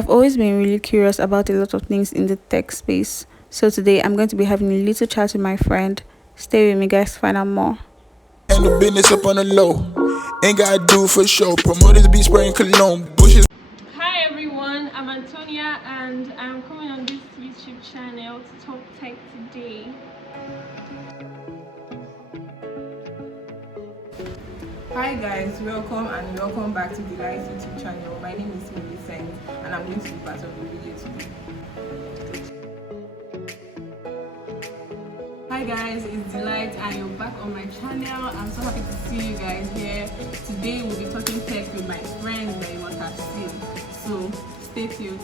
I've always been really curious about a lot of things in the tech space. So today I'm going to be having a little chat with my friend. Stay with me guys to find out more. And the business up on the low. Ain't gotta do for show. Promoters be spraying cologne. Bushes. Hi everyone, I'm Antonia and I'm coming on this YouTube channel to talk tech today. Hi guys, welcome back to the Light YouTube channel. My name is Millicent and I'm going to be part of the video today. Hi guys, it's Delight and you're back on my channel. I'm so happy to see you guys here. Today we'll be talking tech with my friends that you must have seen. So stay tuned.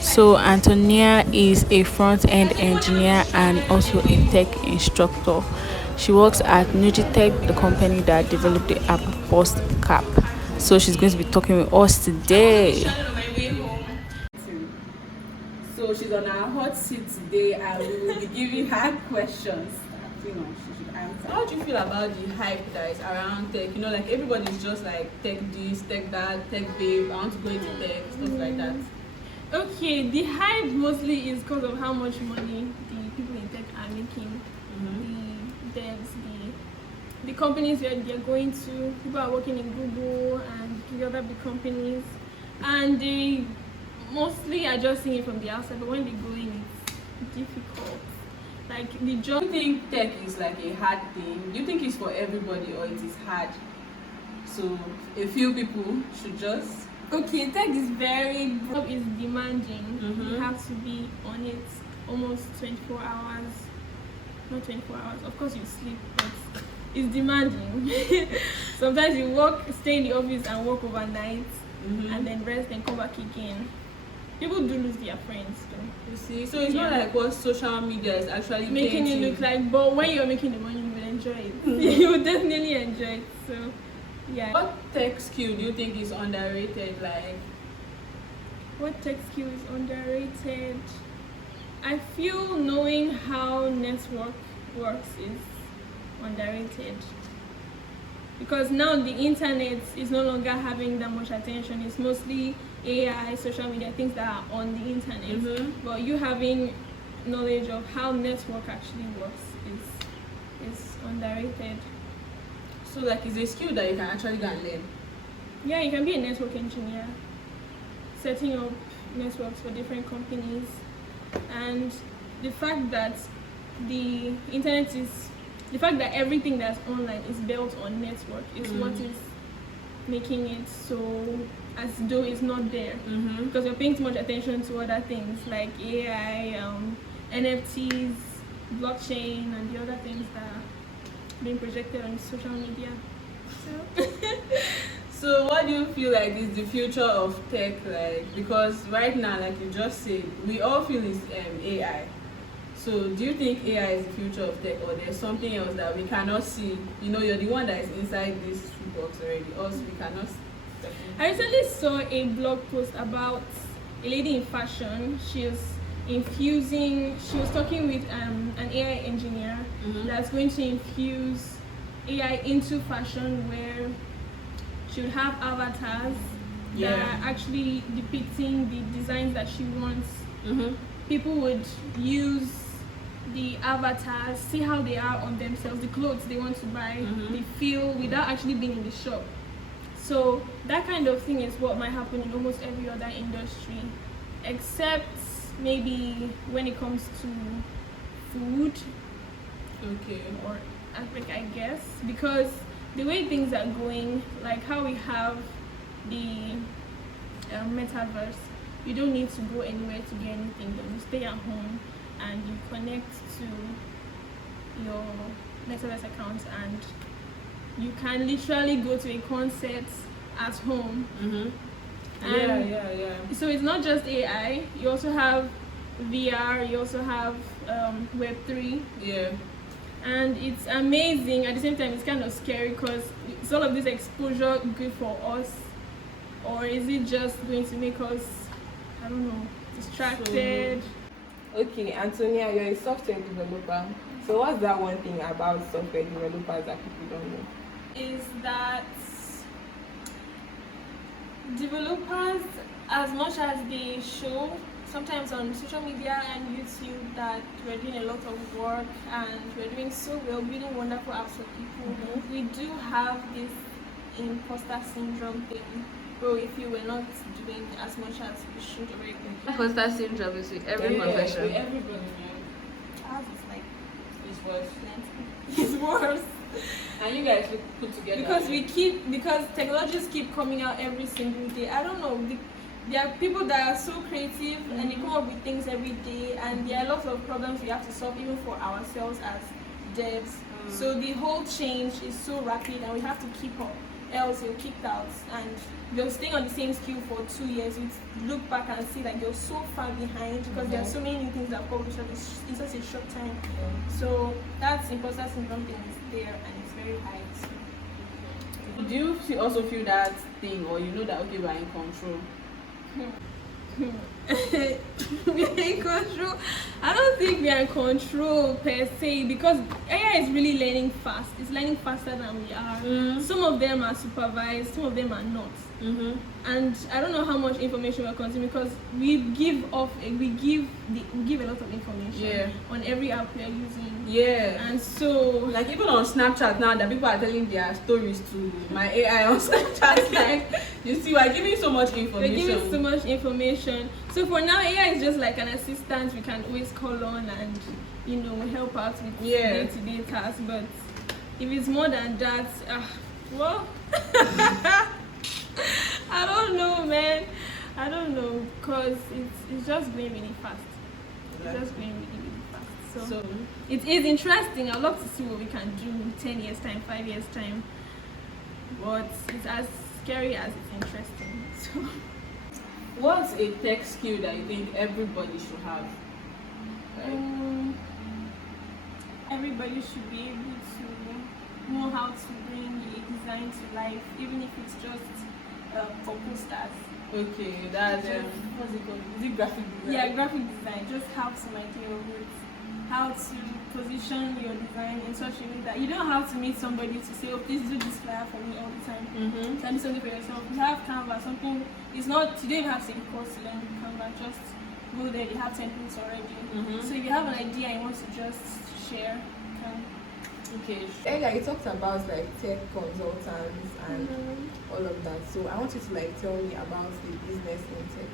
So Antonia is a front-end engineer and also a tech instructor. She works at Nugitech, the company that developed the app Post Cap. So she's going to be talking with us today. So she's on our hot seat today and we will be giving her questions. She should answer. How do you feel about the hype that is around tech? You know, like everybody's just like tech this, tech that, tech babe, I want to go into tech, stuff like that. Okay, the hype mostly is because of how much money the people in tech are making. The devs, the companies where they're going to, people are working in Google and the other big companies, and they mostly are just seeing it from the outside, but when they go in, it's difficult. Like the job. Do you think tech is like a hard thing? Do you think it's for everybody or it is hard? So a few people should just. Okay, tech is job is demanding. You have to be on it almost 24 hours. Not 24 hours, of course you sleep, but it's demanding. Sometimes you stay in the office and work overnight and then rest and come back again. People do lose their friends though. You see, so it's not like what social media is actually making it look like, but when you're making the money, you will enjoy it. You will definitely enjoy it. So yeah. What tech skill do you think is underrated? Like, what tech skill is underrated? I feel knowing how network works is underrated. Because now the internet is no longer having that much attention. It's mostly AI, social media, things that are on the internet. But you having knowledge of how network actually works is underrated. So like it's a skill that you can actually go and learn. Yeah, you can be a network engineer, setting up networks for different companies, and the fact that everything that's online is built on network is what is making it so as though it's not there, because you're paying too much attention to other things like AI, NFTs, blockchain, and the other things that are being projected on social media. So what do you feel like is the future of tech like? Because right now, like you just said, we all feel is AI. So do you think AI is the future of tech, or there's something else that we cannot see? You know, you're the one that is inside this box already. Us, we cannot see. I recently saw a blog post about a lady in fashion. She was talking with an AI engineer that's going to infuse AI into fashion, where she would have avatars that are actually depicting the designs that she wants. People would use the avatars, see how they are on themselves, the clothes they want to buy, they feel without actually being in the shop. So that kind of thing is what might happen in almost every other industry, except maybe when it comes to food. Okay. Or Africa, I guess, because the way things are going, like how we have the metaverse, you don't need to go anywhere to get anything. Then you stay at home and you connect to your metaverse account, and you can literally go to a concert at home. So it's not just AI. You also have VR. You also have Web3. Yeah. And it's amazing. At the same time, it's kind of scary, because is all of this exposure good for us, or is it just going to make us, I don't know, distracted? Okay, Antonia, you're a software developer. So what's that one thing about software developers that people don't know? Is that Developers, as much as they show sometimes on social media and YouTube that we're doing a lot of work and we're doing so well, building wonderful apps for people, we do have this imposter syndrome thing. Bro, if you were not doing as much as you should already. Imposter syndrome is with every profession. With everybody, man. Ours is like It's worse. it's worse. And you guys look put together. Because technologies keep coming out every single day. I don't know. There are people that are so creative and they come up with things every day, and there are lots of problems we have to solve even for ourselves as devs. So the whole change is so rapid and we have to keep up, else you're kicked out and you're staying on the same skill for 2 years. You look back and see that you're so far behind because there are so many new things that come in such a short time. So that's imposter syndrome thing is there and it's very high. So. Do you also feel that thing, or you know that okay, we're in control? We are in control. I don't think we are in control per se because AI is really learning fast. It's learning faster than we are. Some of them are supervised, some of them are not. And I don't know how much information we're consuming because we give a lot of information on every app we are using. And so Like even on Snapchat now that people are telling their stories to my AI on Snapchat, like you see, we're giving so much information. we're giving so much information. So for now, AI is just like an assistant we can always call on and help out with day-to-day tasks. But if it's more than that, well, I don't know, man. I don't know, because it's just going really fast. It's just going really, really fast. So it is interesting. I'd love to see what we can do in 10 years time, 5 years time. But it's as scary as it's interesting. So What's a tech skill that you think everybody should have? everybody should be able to know how to bring a design to life, even if it's just for posters. Okay, that's what's it called? Is it graphic design? Yeah, graphic design. Just have some idea of it. How to position your design in such a way that you don't have to meet somebody to say, oh, please do this flyer for me all the time. Can do something for yourself. You have Canva, something. It's not, you don't even have to take a course to learn Canva. Just go there, they have templates already. So if you have an idea and you want to just share, you can. Okay. Earlier you talked about like tech consultants and all of that. So I want you to like tell me about the business in tech.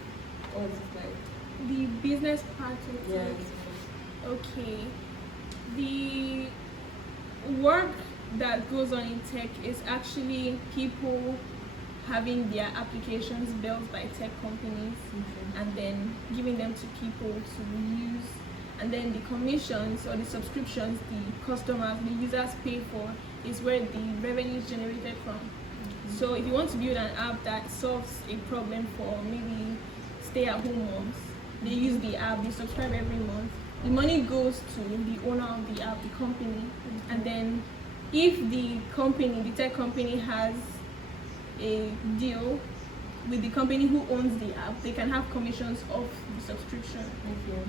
What is it like? The business part of Yes. it. Okay. The work that goes on in tech is actually people having their applications built by tech companies and then giving them to people to use, and then the commissions or the subscriptions the customers, the users pay for is where the revenue is generated from. So if you want to build an app that solves a problem for maybe stay-at-home moms, they use the app, they subscribe every month. The money goes to the owner of the app, the company, and then if the company, the tech company, has a deal with the company who owns the app, they can have commissions off the subscription.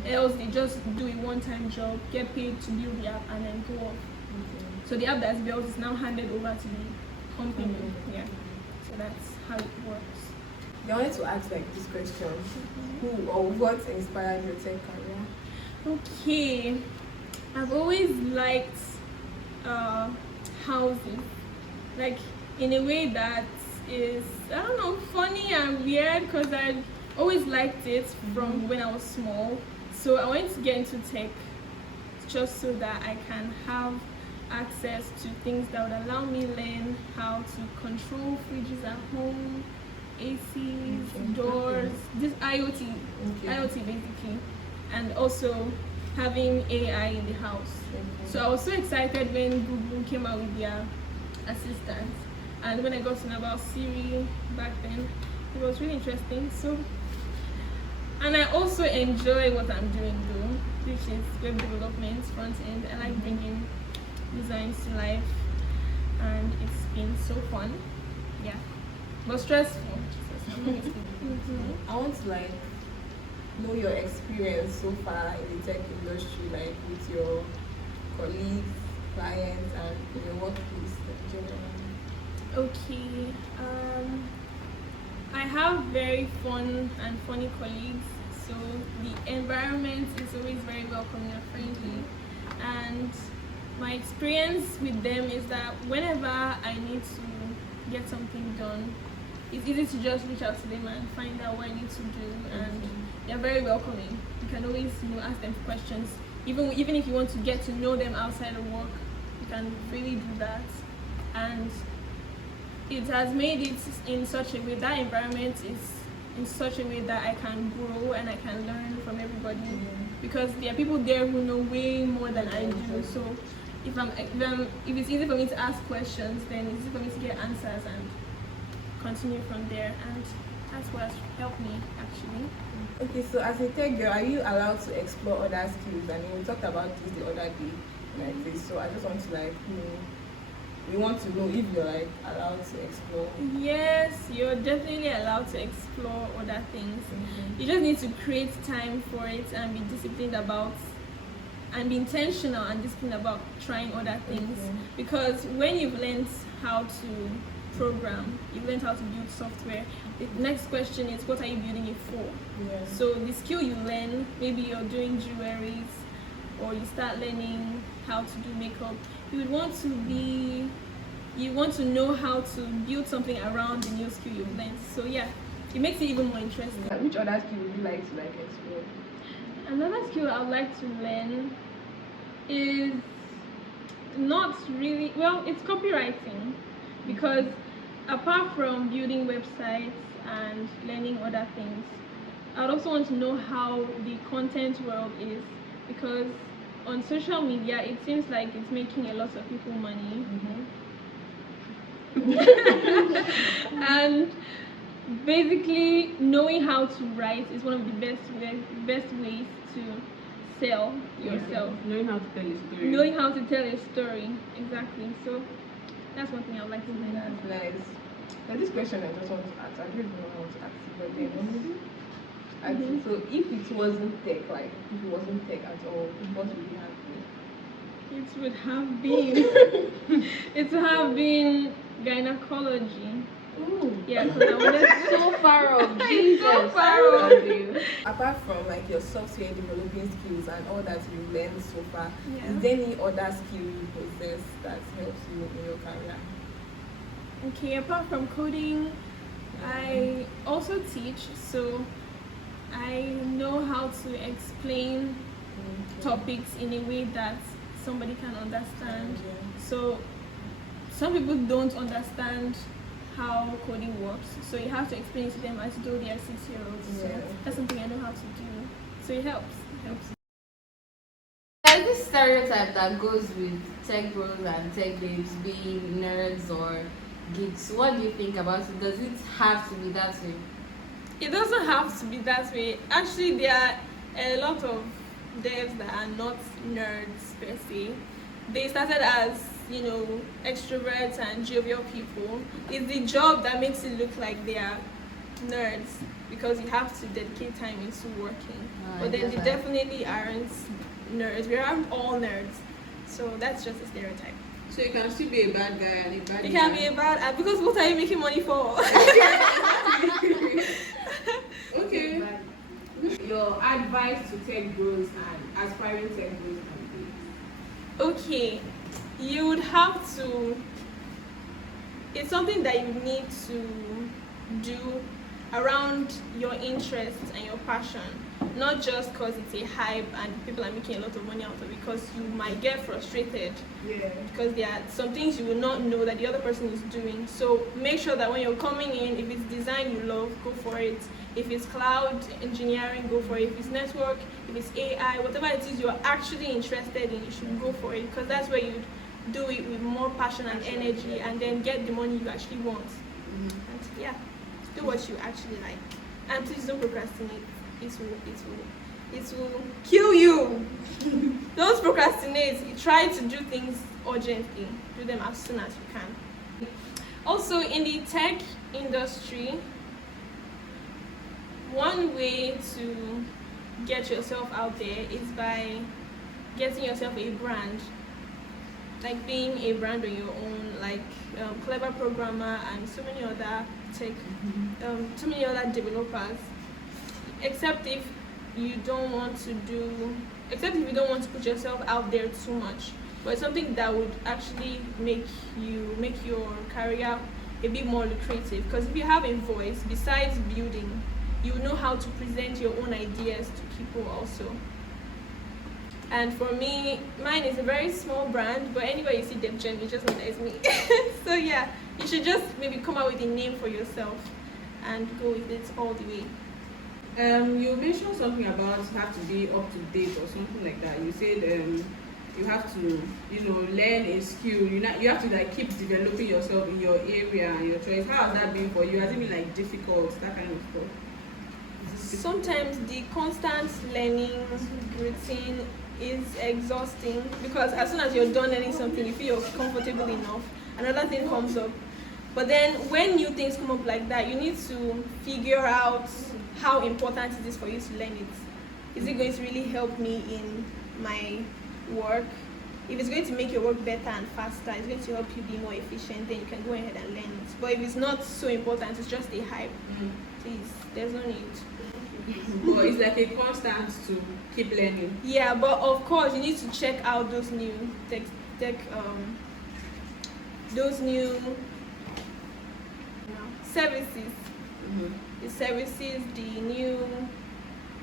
Else they just do a one-time job, get paid to build the app, and then go off. So the app that's built is now handed over to the company. Yeah. So that's how it works. I wanted to ask like this question: who or what inspired your tech career? Okay, I've always liked housing, like in a way that is, I don't know, funny and weird because I always liked it from when I was small. So I wanted to get into tech just so that I can have access to things that would allow me learn how to control fridges at home, ACs, doors, this IoT basically, and also having AI in the house. So I was so excited when Google came out with their assistant, and when I got to know about Siri back then, it was really interesting. So, and I also enjoy what I'm doing though, which is web development, front end. I like bringing designs to life, and it's been so fun. Yeah, but stressful. I want to like know your experience so far in the tech industry, like with your colleagues, clients, and in your workplace in general. Okay, I have very fun and funny colleagues, so the environment is always very welcoming and friendly. And my experience with them is that whenever I need to get something done, it's easy to just reach out to them and find out what I need to do, and they're very welcoming. You can always, ask them questions. Even if you want to get to know them outside of work, you can really do that. And it has made it in such a way, that environment is in such a way that I can grow and I can learn from everybody, because there are people there who know way more than I do. So if it's easy for me to ask questions, then it's easy for me to get answers and continue from there. And that's what has helped me actually. Okay, so as a tech girl, are you allowed to explore other skills? I mean, we talked about this the other day like this, so I just want to we want to know if you're allowed to explore. Yes, you're definitely allowed to explore other things. You just need to create time for it and be disciplined about, and be intentional and disciplined about trying other things. Because when you've learned how to program, you've learned how to build software, the next question is, what are you building it for? So the skill you learn, maybe you're doing jewelries, or you start learning how to do makeup, you want to know how to build something around the new skill you've learned. So yeah, it makes it even more interesting. Which other skill would you like to explore? Another skill I would like to learn is not really, well, it's copywriting, because apart from building websites and learning other things, I'd also want to know how the content world is, because on social media it seems like it's making a lot of people money. And basically knowing how to write is one of the best ways to sell yourself. Knowing how to tell a story. Knowing how to tell a story, exactly. So that's one thing I would like to learn. That's nice. Now this question I just want to ask, I don't even know how to ask it, but then so if it wasn't tech, if it wasn't tech at all, what would you have been? It would have been it would have been gynecology. Ooh. Yeah, because I wanted So far off, Jesus. so far off. Apart from your software developing skills and all that you've learned so far, Yeah. is there any other skill you possess that helps you in your career? Okay, apart from coding, I also teach, so I know how to explain topics in a way that somebody can understand. So some people don't understand how coding works, so you have to explain it to them as though they are 6-year-olds. So that's something I know how to do. So it helps. There's this stereotype that goes with tech bros and tech babes being nerds or geeks. What do you think about it? Does it have to be that way? It doesn't have to be that way. Actually, there are a lot of devs that are not nerds per se. They started as, extroverts and jovial people. It's the job that makes it look like they are nerds, because you have to dedicate time into working. But then they definitely aren't nerds. We aren't all nerds. So that's just a stereotype. So you can still be a bad guy and a bad You can be a bad, because what are you making money for? Okay. Your advice to tech bros and aspiring tech bros can be? Okay, you would have to, it's something that you need to do around your interests and your passion, not just because it's a hype and people are making a lot of money out of it, because you might get frustrated. Because there are some things you will not know that the other person is doing. So make sure that when you're coming in, if it's design you love, go for it. If it's cloud engineering, go for it. If it's network, if it's AI, whatever it is you're actually interested in, you should go for it, because that's where you do it with more passion and energy, and then get the money you actually want. And yeah, do what you actually like, and please don't procrastinate. It will kill you. Don't procrastinate. Try to do things urgently. Do them as soon as you can. Also, in the tech industry, one way to get yourself out there is by getting yourself a brand, like being a brand on your own, like Clever Programmer and so many other tech, too many other developers, except if you don't want to put yourself out there too much. But it's something that would actually make your career a bit more lucrative. Because if you have a voice, besides building, you know how to present your own ideas to people also. And for me, mine is a very small brand, but anywhere you see them, you just know that it's me. So yeah, you should just maybe come up with a name for yourself and go with it all the way. You mentioned something about have to be up to date or something like that. You said you have to, learn a skill. You have to like keep developing yourself in your area and your choice. How has that been for you? Has it been like difficult, that kind of stuff? Sometimes the constant learning routine is exhausting, because as soon as you're done learning something, you feel you're comfortable enough, another thing comes up. But then when new things come up like that, you need to figure out how important it is for you to learn it. Is it going to really help me in my work? If it's going to make your work better and faster, it's going to help you be more efficient, then you can go ahead and learn it. But if it's not so important, it's just a hype, please, there's no need. But it's like a constant to keep learning. Yeah, but of course you need to check out those new services. The services, the new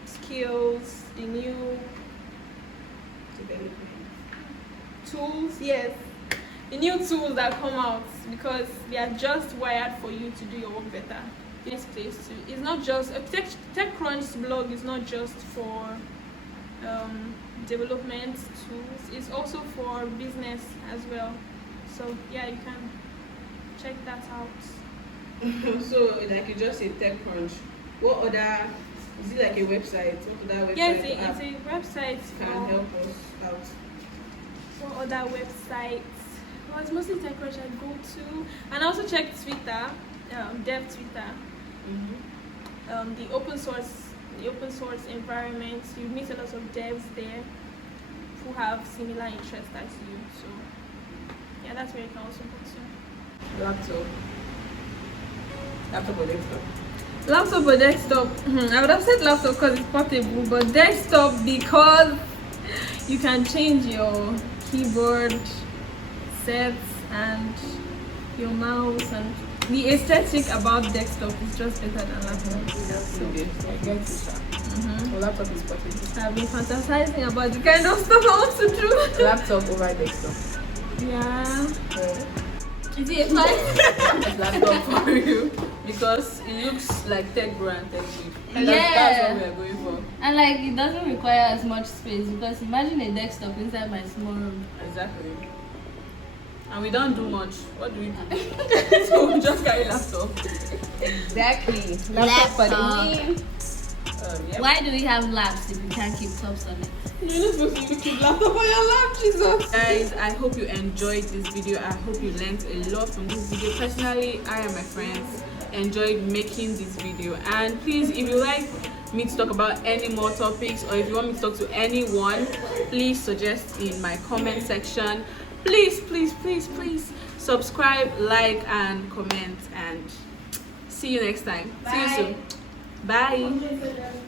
skills, the new tools, yes. The new tools that come out, because they are just wired for you to do your work better. This place too. It's not just TechCrunch's blog is not just for development tools. It's also for business as well. So yeah, you can check that out. So like you just say TechCrunch. What other, is it like a website? What other website? Yes, it's a website can help us out. What other websites? Well, it's mostly TechCrunch I go to, and I also check Twitter, dev Twitter. The open source environment. You meet a lot of devs there who have similar interests as you. So yeah, that's where you can also go to. Laptop. Laptop or desktop? Laptop or desktop? I would have said laptop because it's portable, but desktop because you can change your keyboard sets and your mouse, and the aesthetic about desktop is just better than laptop. So I get it. Well, laptop is portable. I've been fantasizing about the kind of stuff I want to do. Laptop over desktop. Yeah. Is it a It's laptop for you, because it looks like tech brand, techie. And that's what we are going for. And like it doesn't require as much space, because imagine a desktop inside my small room. Exactly. And we don't do much. What do we do? So we just carry laptop. Exactly. Laptop for the win. Yep. Why do we have labs if we can't keep tops on it? You're not supposed to keep laptop on your lap, Jesus. Guys, I hope you enjoyed this video. I hope you learned a lot from this video. Personally, I and my friends enjoyed making this video. And please, if you like me to talk about any more topics, or if you want me to talk to anyone, please suggest in my comment section. Please subscribe, like, and comment, and see you next time. See you soon. Bye.